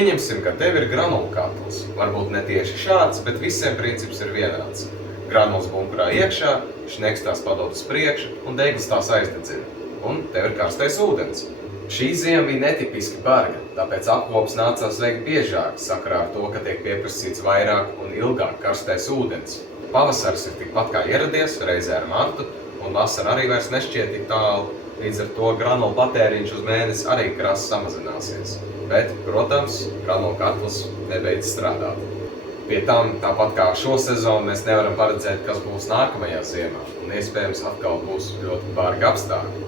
Pieņemsim, ka tev ir granulu katls. Varbūt ne tieši šāds, bet visiem princips ir vienāds. Granulas bunkurā iekšā, šneks tās padod uz priekšu un deglis tās aizdedzina. Un tev ir karstais ūdens. Šī ziema bija netipiski barga, tāpēc apkops nācās veikt biežāk, sakarā ar to, ka tiek pieprasīts vairāk un ilgāk karstais ūdens. Pavasaris ir tikpat kā ieradies, reizē ar martu, un vasara arī vairs nešķiet tik tālu, līdz ar to granulu patēriņš uz mēnesi arī krasi samazināsies. Bet, protams, granulu katls nebeidz strādāt. Pie tam, tāpat kā šo sezonu, mēs nevaram paredzēt, kas būs nākamajā ziemā, un iespējams atkal būs ļoti bargi apstākļi.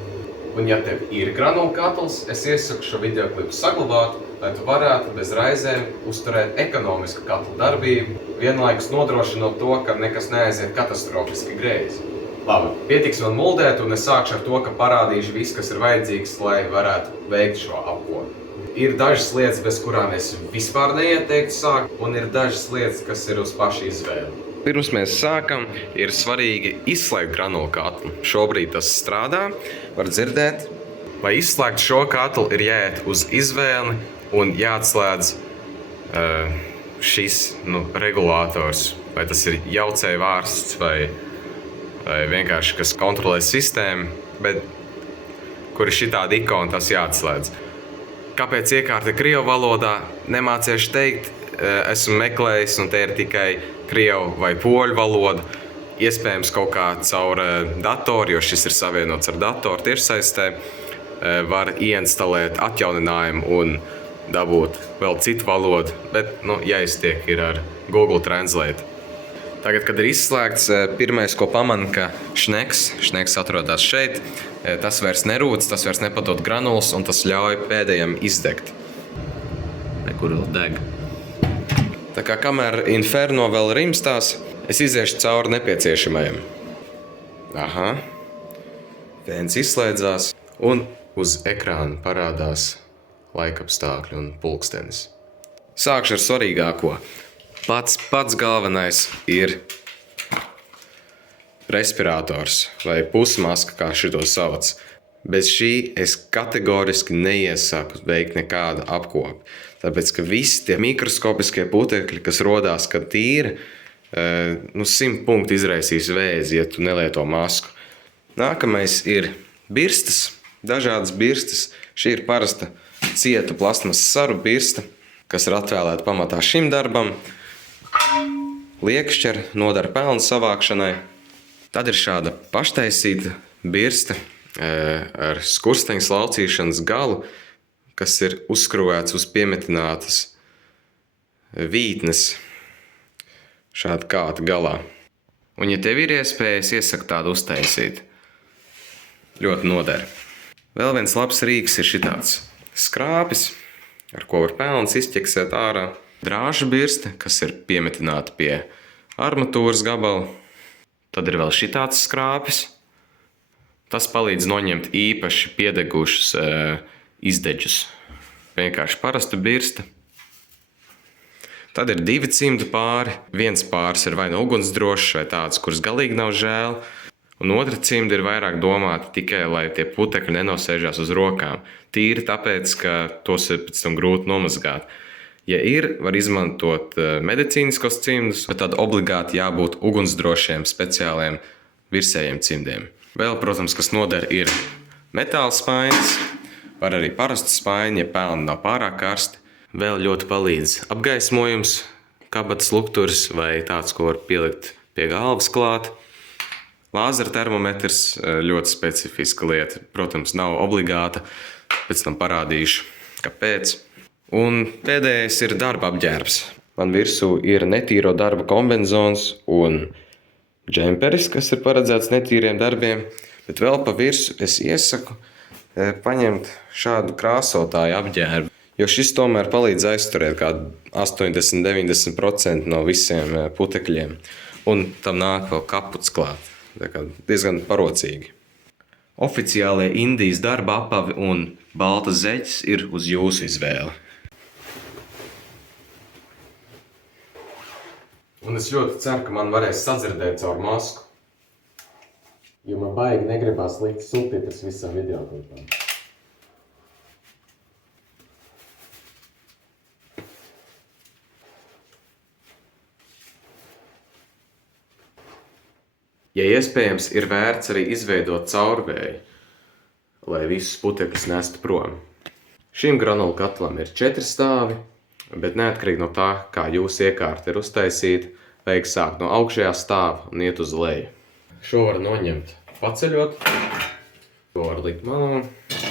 Un ja tev ir granulu katls, es iesaku šo videoklipu saglabāt, lai tu varētu bez raizēm uzturēt ekonomisku katlu darbību, vienlaikus nodrošinot to, ka nekas neaiziet katastrofiski greizi. Labi, pietiks man muldēt, un es sākšu ar to, ka parādīšu visu, kas ir vajadzīgs, lai varētu veikt šo apkopi. Ir dažas lietas, bez kurām es vispār neieteiktu sākt, un ir dažas lietas, kas ir uz pašu izvēli. Pirms mēs sākam, ir svarīgi izslēgt granulu katlu. Šobrīd tas strādā, var dzirdēt. Lai izslēgtu šo katlu, ir jāiet uz izvēli un jāatslēdz šis regulators. Vai tas ir jaucēju vārsts vai vienkārši kas kontrolē sistēmu, bet kur ir šitāda ikona, tas jāatslēdz. Kāpēc iekārta ir krievu valodā? Nemāciešu teikt, esmu meklējis, un te ir tikai krievu vai poļu valoda. Iespējams kaut kā caur datoru, jo šis ir savienots ar datoru tiešsaistē, var ieinstalēt atjauninājumu un dabūt vēl citu valodu, bet jāiztiek ir ar Google Translate. Tagad, kad ir izslēgts, pirmais, ko pamana, ka šneks atrodas šeit, tas vairs nerūc, tas vairs nepadod granulas, un tas ļauj pēdējam izdegt. Nekur vēl deg. Tā kā kamēr Inferno vēl rimstās, es iziešu cauri nepieciešamajam. Aha. Fēns izslēdzās, un uz ekrāna parādās laikapstākļi un pulkstenis. Sākšu ar svarīgāko. Pats galvenais ir respirators vai pusmaska, kā šito sauc. Bez šī es kategoriski neiesaku veikt nekādu apkopi. Tāpēc, ka visi tie mikroskopiskie putekļi, kas rodās, kad tīri, 100 punktu izraisīs vēzi, ja tu nelieto masku. Nākamais ir birstas, dažādas birstas. Šī ir parasta cieta plasmas saru birsta, kas ir atvēlēta pamatā šim darbam. Liekšķeri nodara pelnu savākšanai. Tad ir šāda paštaisīta birsta ar skursteņa slaucīšanas galu, kas ir uzskrūvēts uz piemetinātas vītnes šāda kāta galā. Un, ja tev ir iespēja, es iesaku tādu uztaisīt. Ļoti noder. Vēl viens labs rīks ir šitāds skrāpis, ar ko var pelns izķeksēt ārā. Drāžu birste, kas ir piemetināta pie armatūras gabala. Tad ir vēl šitāds skrāpis. Tas palīdz noņemt īpaši piedegušus izdeģus. Vienkārši parasta birsta. Tad ir 2 cimdu pāri. Viens pāris ir vai nu ugunsdrošs, vai tāds, kurus galīgi nav žēl. Un otra cimda ir vairāk domāta tikai, lai tie putekļi nenosēžās uz rokām. Tīri tāpēc, ka tos ir pēc tam grūti nomazgāt. Ja ir, var izmantot medicīniskos cimdus, bet tad obligāti jābūt ugunsdrošiem speciāliem virsējiem cimdiem. Vēl, protams, kas noder, ir metāla spainis. Var arī parasta spaiņa, ja pelni nav pārāk karsti. Vēl ļoti palīdz apgaismojums, kabatas lukturis vai tāds, ko var pielikt pie galvas klāt. Lāzera termometrs ļoti specifiska lieta. Protams, nav obligāta. Pēc tam parādīšu, kāpēc. Un pēdējais ir darba apģērbs. Man virsū ir netīro darba kombinzons un džemperis, kas ir paredzēts netīriem darbiem. Bet vēl pa virsu es iesaku paņemt šādu krāsotāju apģērbu, jo šis tomēr palīdz aizturēt kādu 80–90% no visiem putekļiem. Un tam nāk vēl kaputs klāt. Tā kā diezgan parocīgi. Oficiālie Indijas darba apavi un balta zeķis ir uz jūsu izvēli. Un es ļoti ceru, ka man varēs sadzirdēt caur masku. Jo man baigi negribās likt subtitrs visā videoklipā. Ja iespējams, ir vērts arī izveidot caurvēju, lai visus putekļus nestu prom. Šim granulu katlam ir 4 stāvi, bet neatkarīgi no tā, kā jūsu iekārta ir uztaisīta, vajag sākt no augšējā stāva un iet uz leju. Šo var noņemt paceļot, to var likt malā.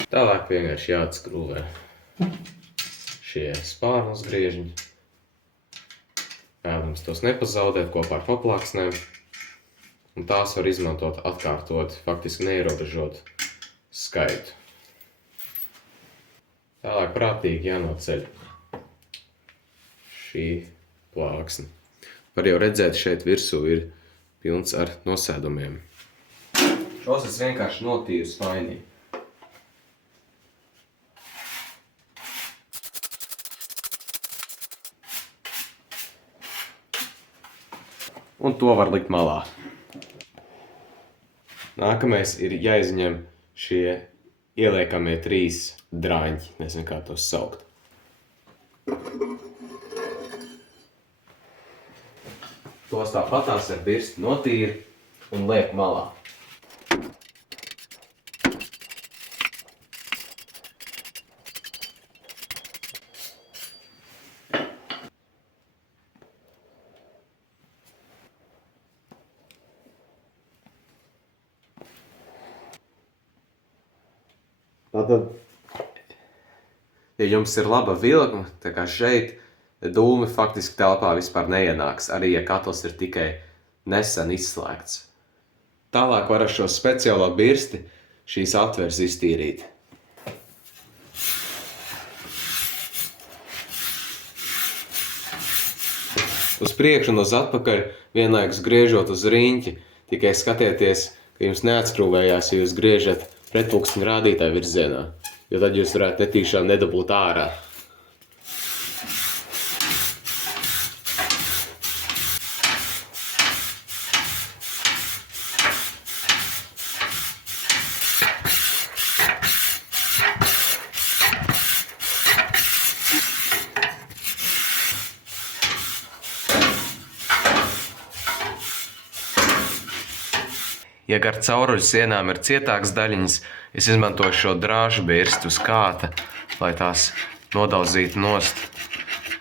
Tālāk vienkārši jāatskrūvē šie spārnus griežņi. Vēlams tos nepazaudēt kopā ar paplāksnēm. Un tās var izmantot atkārtot, faktiski neierobežot skaitu. Tālāk prātīgi jānoceļ šī plāksne. Var jau redzēt, šeit virsū ir pilns ar nosēdumiem. Šos es vienkārši notīru svainī. Un to var likt malā. Nākamais ir jāizņem šie ieliekamie 3 drāņi, nezinu kā tos saukt. Tos tāpatās ar birsti notīri un liek malā. Tātad, ja jums ir laba vilkme, tā kā šeit, dūmi faktiski telpā vispār neienāks, arī ja katls ir tikai nesen izslēgts. Tālāk var ar šo speciālo birsti šīs atveres iztīrīt. Uz priekšu un uz atpakaļ vienlaikus griežot uz riņķi, tikai skatieties, ka jums neatskrūvējās, ja jūs griežat pretpulksteņa rādītāju virzienā, jo tad jūs varētu netīšām nedabūt ārā. Ja gar cauruļu sienām ir cietākas daļiņas, es izmantoju šo drāžu birsti uz kāta, lai tās nodauzītu nost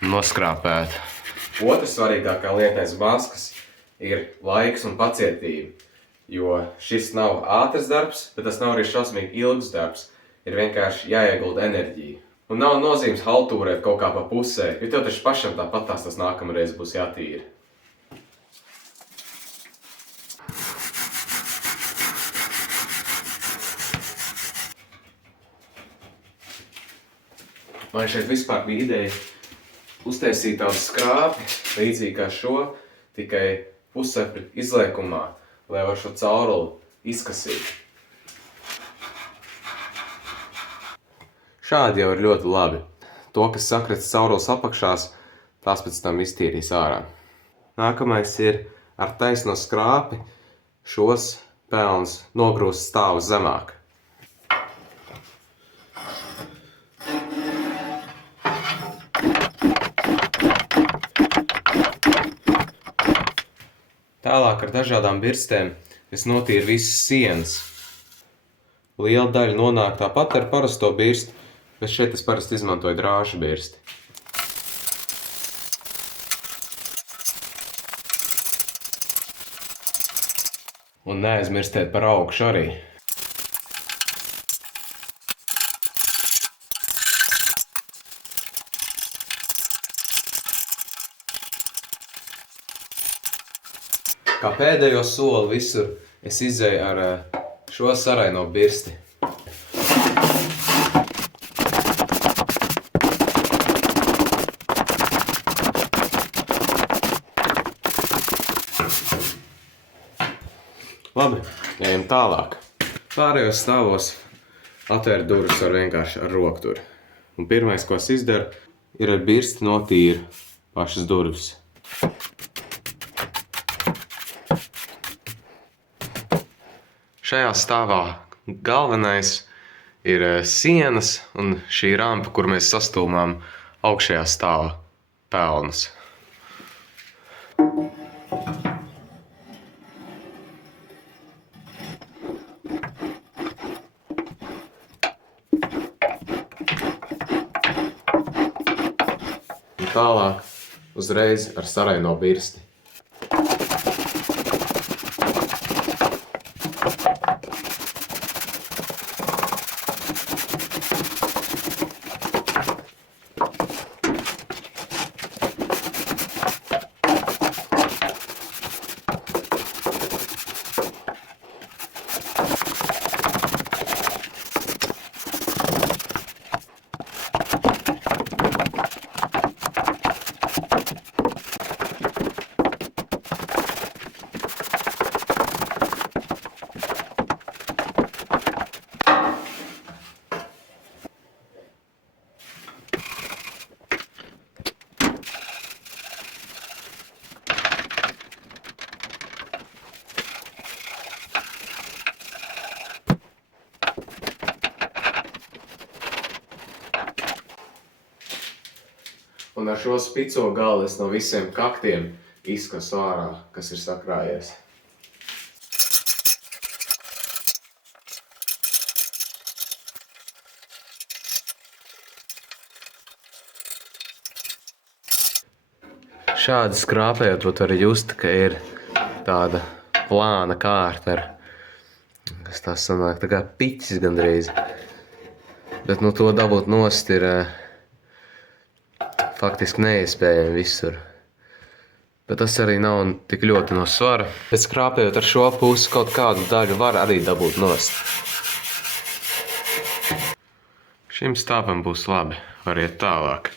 un noskrāpētu. Otra svarīgākā lieta aiz maskas ir laiks un pacietība, jo šis nav ātrs darbs, bet tas nav arī šausmīgi ilgs darbs. Ir vienkārši jāiegulda enerģija. Un nav nozīmes haltūrēt kaut kā pa pusē, jo tev taču pašam tāpatās tas nākamreiz būs jātīra. Man šeit vispār bija ideja uztaisīt tādu skrāpi, līdzīgi kā šo, tikai pusepri izliekumā, lai var šo cauruli izkasīt. Šādi jau ir ļoti labi. To, kas sakrits caurules apakšās, tās pēc tam iztīrīs ārā. Nākamais ir ar taisno skrāpi šos pelnus nogrūst stāvu zemāk. Tālāk ar dažādām birstēm es notīru visas sienas. Liela daļa nonāk tāpat ar parasto birsti, bet šeit es parasti izmantoju drāžu birsti. Un neaizmirstiet par augšu arī. Kā pēdējo soli visur es izēju ar šo saraino birsti. Labi, ejam tālāk. Pārējos stāvos atvērt durvis var vienkārši ar rokturi. Un pirmais, ko es izdaru, ir ar birsti notīru pašas durvis. Šajā stāvā galvenais ir sienas un šī rampa, kur mēs sastūmām augšējā stāva pelnus. tālāk uzreiz ar saraino birsti. Un ar šo spico galu es no visiem kaktiem izkasu ārā, kas ir sakrājies. Šādi skrāpējot, var just, ka ir tāda plāna kārta, kas tās sanāk tā kā piķis gandrīz. Bet to dabūt nost ir faktiski neiespējami visur. Bet tas arī nav tik ļoti no svara. Bet skrāpējot ar šo pusi, kaut kādu daļu var arī dabūt nost. Šim stāvam būs labi, var iet tālāk.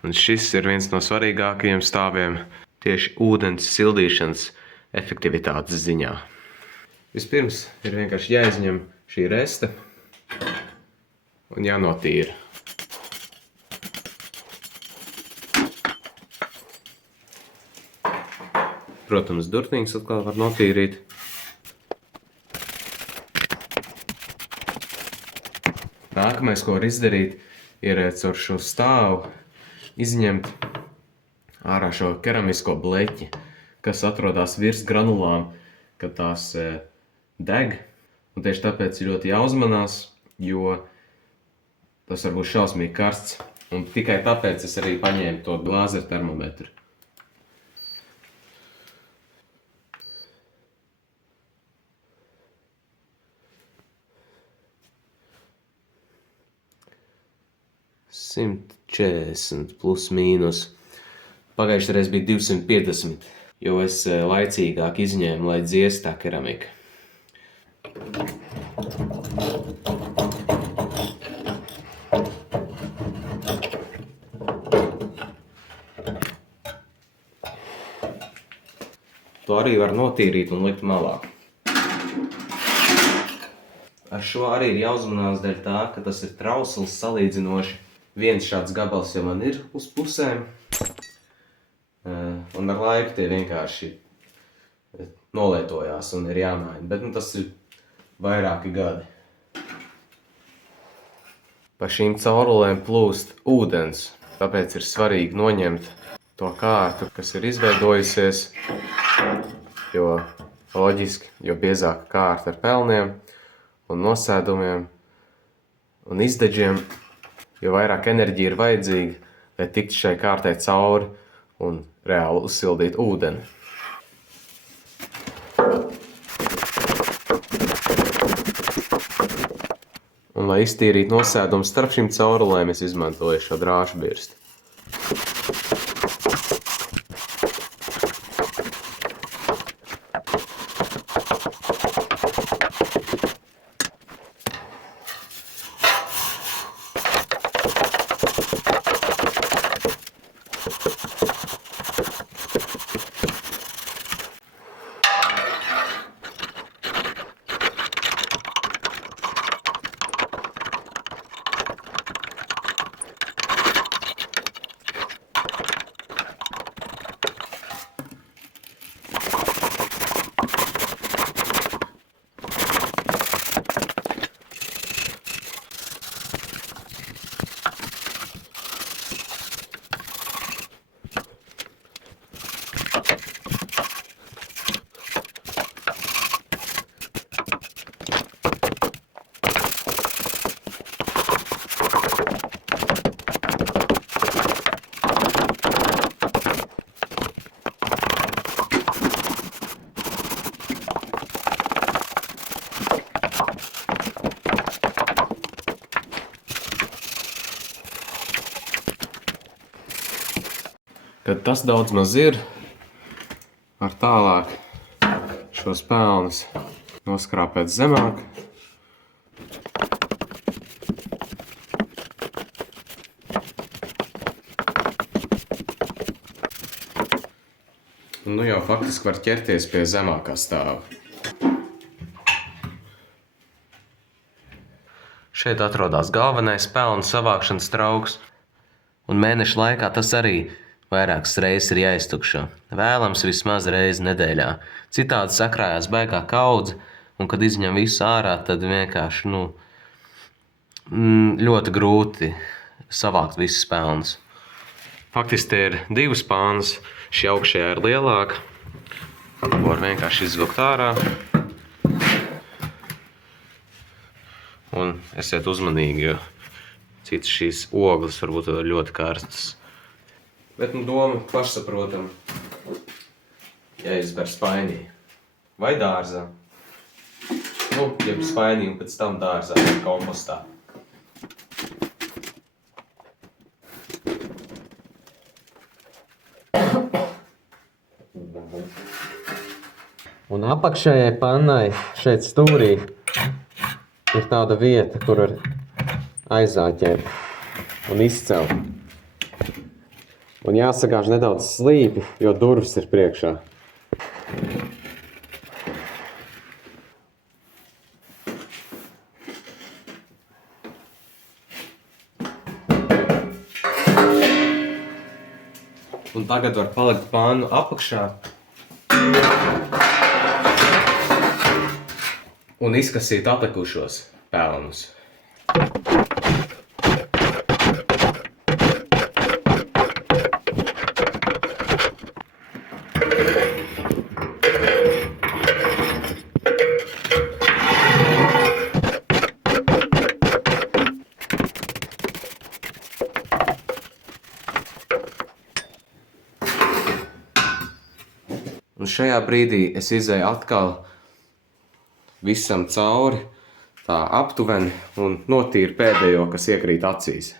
Un šis ir viens no svarīgākajiem stāviem tieši ūdens sildīšanas efektivitātes ziņā. Vispirms ir vienkārši jāizņem šī reste un jānotīra. Protams, durtnīgas atkal var notīrīt. Nākamais, ko var izdarīt, ir caur šo stāvu izņemt ārā šo keramisko bleķi, kas atrodas virs granulām, kad tās deg. Un tieši tāpēc ir ļoti jāuzmanās, jo tas var būt šausmīgi karsts. Un tikai tāpēc es arī paņēmu to glāzeru termometru. $140 plus mīnus. Pagājušajā reizē bija 250, jo es laicīgāk izņēmu, lai dziest tā keramika. To arī var notīrīt un likt malā. Ar šo arī ir jāuzmanās dēļ tā, ka tas ir trausls salīdzinoši. Viens šāds gabals jau man ir uz pusēm, un ar laiku tie vienkārši nolietojās un ir jāmaina, bet tas ir vairāki gadi. Pa šīm caurulēm plūst ūdens, tāpēc ir svarīgi noņemt to kārtu, kas ir izveidojusies, jo loģiski, jo biezāka kārta ar pelniem un nosēdumiem un izdeģiem, jo vairāk enerģija ir vajadzīga, lai tiktu šai kārtai cauri un reāli uzsildīt ūdeni. Un, lai iztīrītu nosēdumu starp šīm caurulēm, es izmantoju šo drāšu birsti. Kad tas daudz maz ir, var tālāk šos pelnus noskrāpēt zemāk. Un nu jau faktiski var ķerties pie zemākā stāva. Šeit atrodas galvenais pelnu savākšanas trauks, un mēneša laikā tas arī vairākas reizes ir jāiztukšo. Vēlams vismaz reizi nedēļā. Citādi sakrājās baigā kaudze, un kad izņem visu ārā, tad vienkārši ļoti grūti savākt visus pelnus. Faktiski tie ir divas pānas, šī augšējā ir lielāka. Var vienkārši izvilkt ārā. Un esiet uzmanīgi, jo citas šīs ogles varbūt ir ļoti karstas. Bet doma pašsaprotama, jāizber spainī vai dārzā. Jeb spainī un pēc tam dārzā vai kompostā. Un apakšējai pannai šeit stūrī ir tāda vieta, kur var aizāķēt un izcelt. Un jāsagāž nedaudz slīpi, jo durvis ir priekšā. Un tagad var palikt pannu apakšā un izkasīt atlikušos pelnus. Un šajā brīdī es izēju atkal visam cauri, tā aptuveni, un notīru pēdējo, kas iekrīt acīs.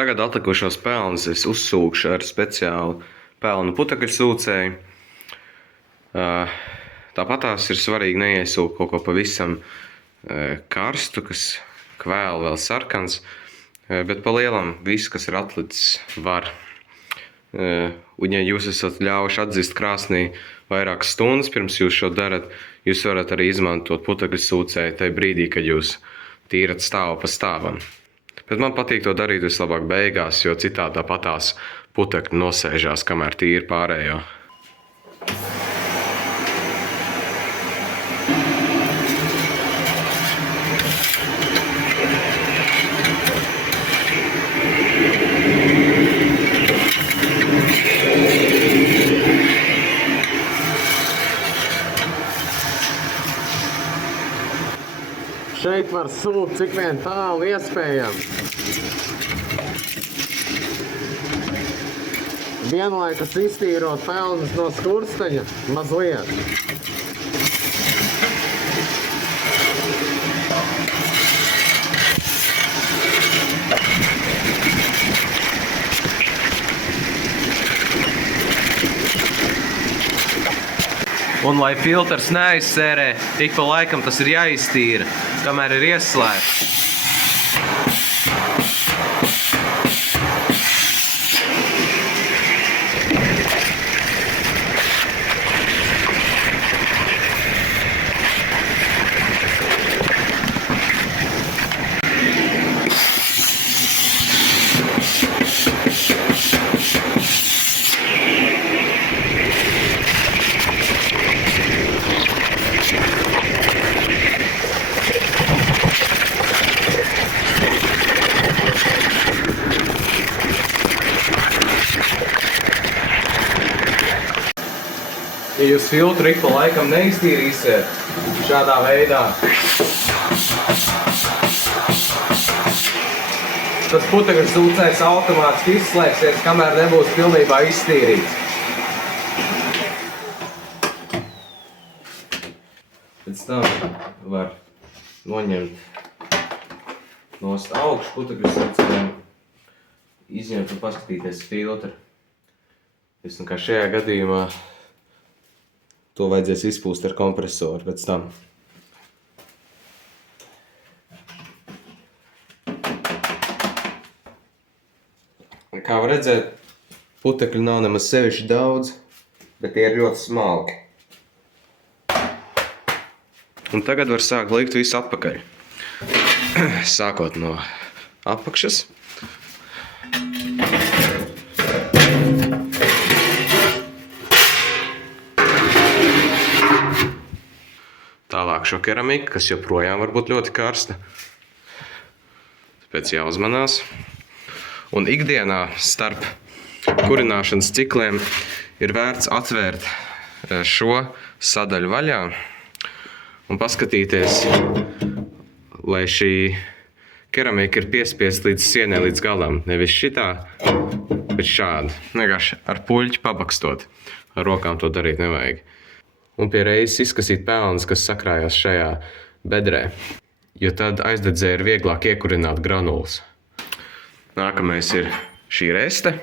Tagad atlikušos pelnus es uzsūkšu ar speciālu pelnu putekļu sūcēju. Tāpatās ir svarīgi neiesūkt kaut ko pavisam karstu, kas kvēl vēl sarkans, bet pa lielam viss, kas ir atlicis, var. Un ja jūs esat ļaujuši atzist krāsnī vairākas stundas pirms jūs šo darat, jūs varat arī izmantot putekļu sūcēju tajā brīdī, kad jūs tīrat stāvu pa stāvam. Bet man patīk to darīt vislabāk beigās, jo citādi tāpatās putekļi nosēžās, kamēr tīri pārējo. Šeit var sūkt cik vien tālu iespējams. Vienlaikus iztīrot pelnus no skursteņa mazliet. Un, lai filtrs neaizsērē, ik pa laikam tas ir jāiztīra, kamēr ir ieslēgts. jūs filtru ik pa laikam neiztīrīsiet šādā veidā, tas putekļu sūcējs automātiski izslēgsies, kamēr nebūs pilnībā iztīrīts. Pēc tam var noņemt nost augšu putekļu sūcējiem, izņemt un paskatīties filtru. Kā šajā gadījumā to vajadzēs izpūst ar kompresoru pēc tam. Kā var redzēt, putekļi nav nemaz sevišķi daudz, bet tie ir ļoti smalki. Un tagad var sākt likt visu atpakaļ. Sākot no apakšas. Tālāk šo keramiku, kas joprojām var būt ļoti karsta. Tāpēc jāuzmanās. Un ikdienā starp kurināšanas cikliem ir vērts atvērt šo sadaļu vaļā un paskatīties, lai šī keramika ir piespiesta līdz sienai līdz galam. Nevis šitā, bet šādi. Vienkārši ar puļķi pabakstot. Ar rokām to darīt nevajag. Un pie reizes izkasīt pelnus, kas sakrājās šajā bedrē, jo tad aizdedzē ir vieglāk iekurināt granulas. Nākamais ir šī reste.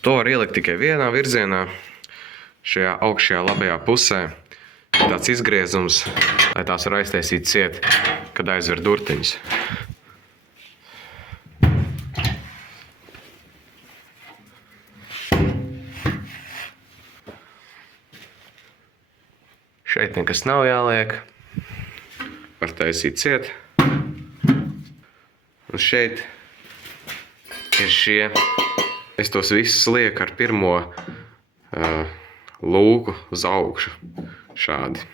To var ielikt tikai vienā virzienā. Šajā augšējā labajā pusē ir tāds izgriezums, lai tās var aiztaisīt ciet, kad aizver durtiņus. Šeit nekas nav jāliek. Var taisīt ciet. Un šeit ir šie. Es tos visus lieku ar pirmo lūku uz augšu. Šādi.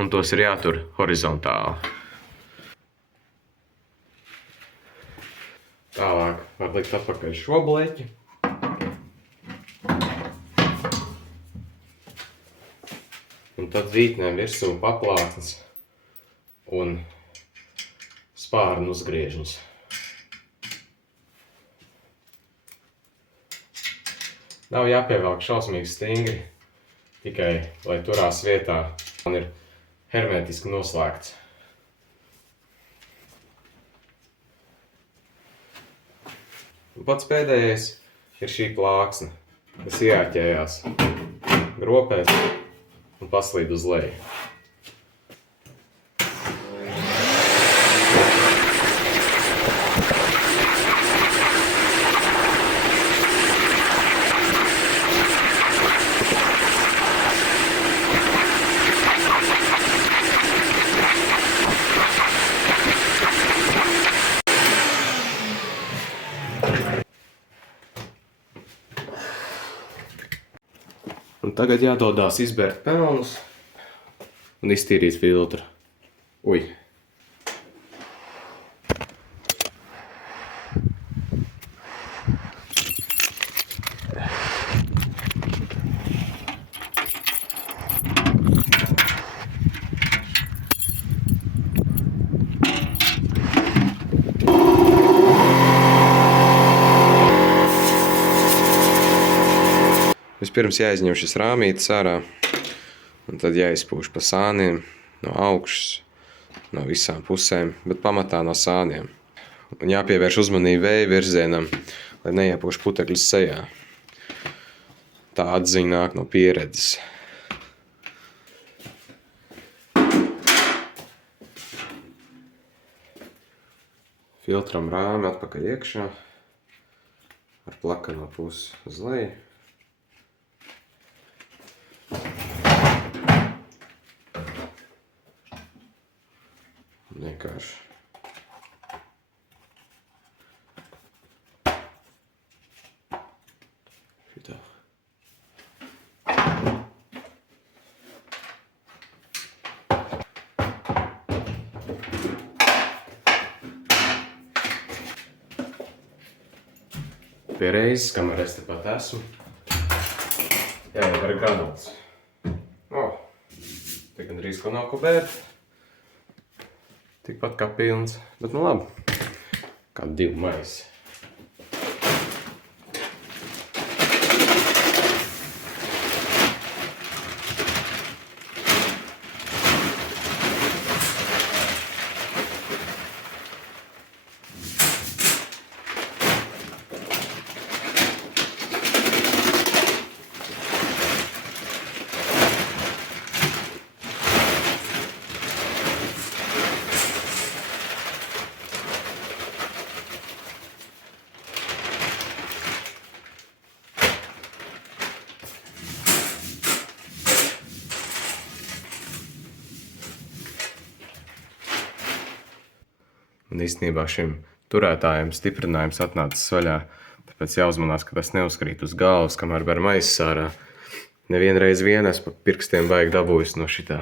Un tos ir jātur horizontāli. Tālāk var likt atpakaļ šo bleķi. Un tad vītnēm virsū paplātnes un spārnu uzgriežņus. Nav jāpievelk šausmīgi stingri, tikai lai turās vietā un ir hermētiski noslēgts. Un pats pēdējais ir šī plāksne, kas ieāķējās gropēs un paslīd uz leju. Un tagad jādodās izbērt pelnus un iztīrīt filtru. Ui! Vispirms jāizņem šis rāmītis ārā, un tad jāizpūš pa sāniem, no augšas, no visām pusēm, bet pamatā no sāniem. Un jāpievērš uzmanība vēja virzienam, lai neiepūš putekļus sejā. Tā atziņa nāk no pieredzes. Filtram rāmi atpakaļ iekšā, ar plakano pusi uz leju. Vienkārši. Šitā. pie reizes, kamēr es tepat esmu. Jāiedara granulas. Te gandrīz ko nav ko bērt. Tikpat kā pilns, bet nu labi. Kādi 2 maisi. Un īstenībā šim turētājiem stiprinājums atnācis vaļā, tāpēc jāuzmanās, ka tas neuzkrīt uz galvas, kamēr ber maisas ārā. Nevienreiz es pa pirkstiem vajag dabūjis no šitā,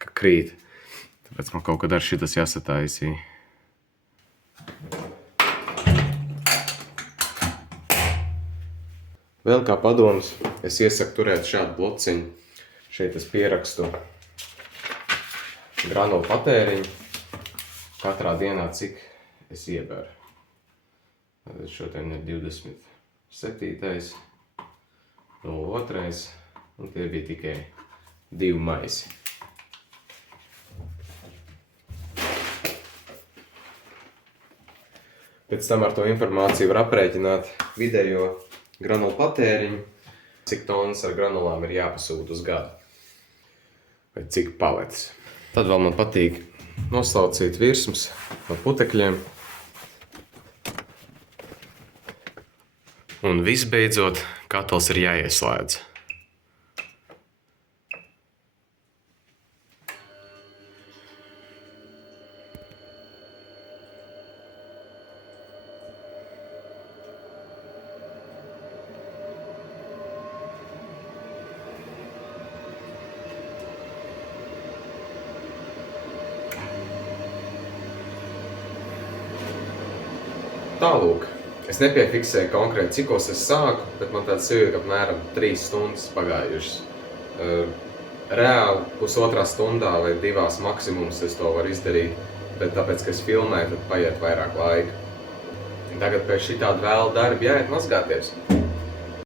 ka krīt. Tāpēc man kaut kad ar šitas jāsataisī. Vēl kā padoms, es iesaku turēt šādu blociņu. Šeit es pierakstu granulu patēriņu. Katrā dienā, cik es ieberu. Tad šodien ir 27. 02. Un tie bija tikai 2 maisi. Pēc tam ar to informāciju var aprēķināt vidējo granulu patēriņu, cik tonnas ar granulām ir jāpasūta uz gadu. Vai cik paletes. Tad vēl man patīk noslaucīt virsmas no putekļiem. Un visbeidzot, katls ir jāieslēdz. Tālūk, es nepiefiksēju konkrēti, cikos es sāku, bet man tāds sajūta, ka apmēram 3 stundas pagājušas. Reāli 1,5 stundā vai 2 maksimums es to varu izdarīt, bet tāpēc, ka es filmēju, tad paiet vairāk laika. Tagad pēc šitāda vēla darba jāiet mazgāties.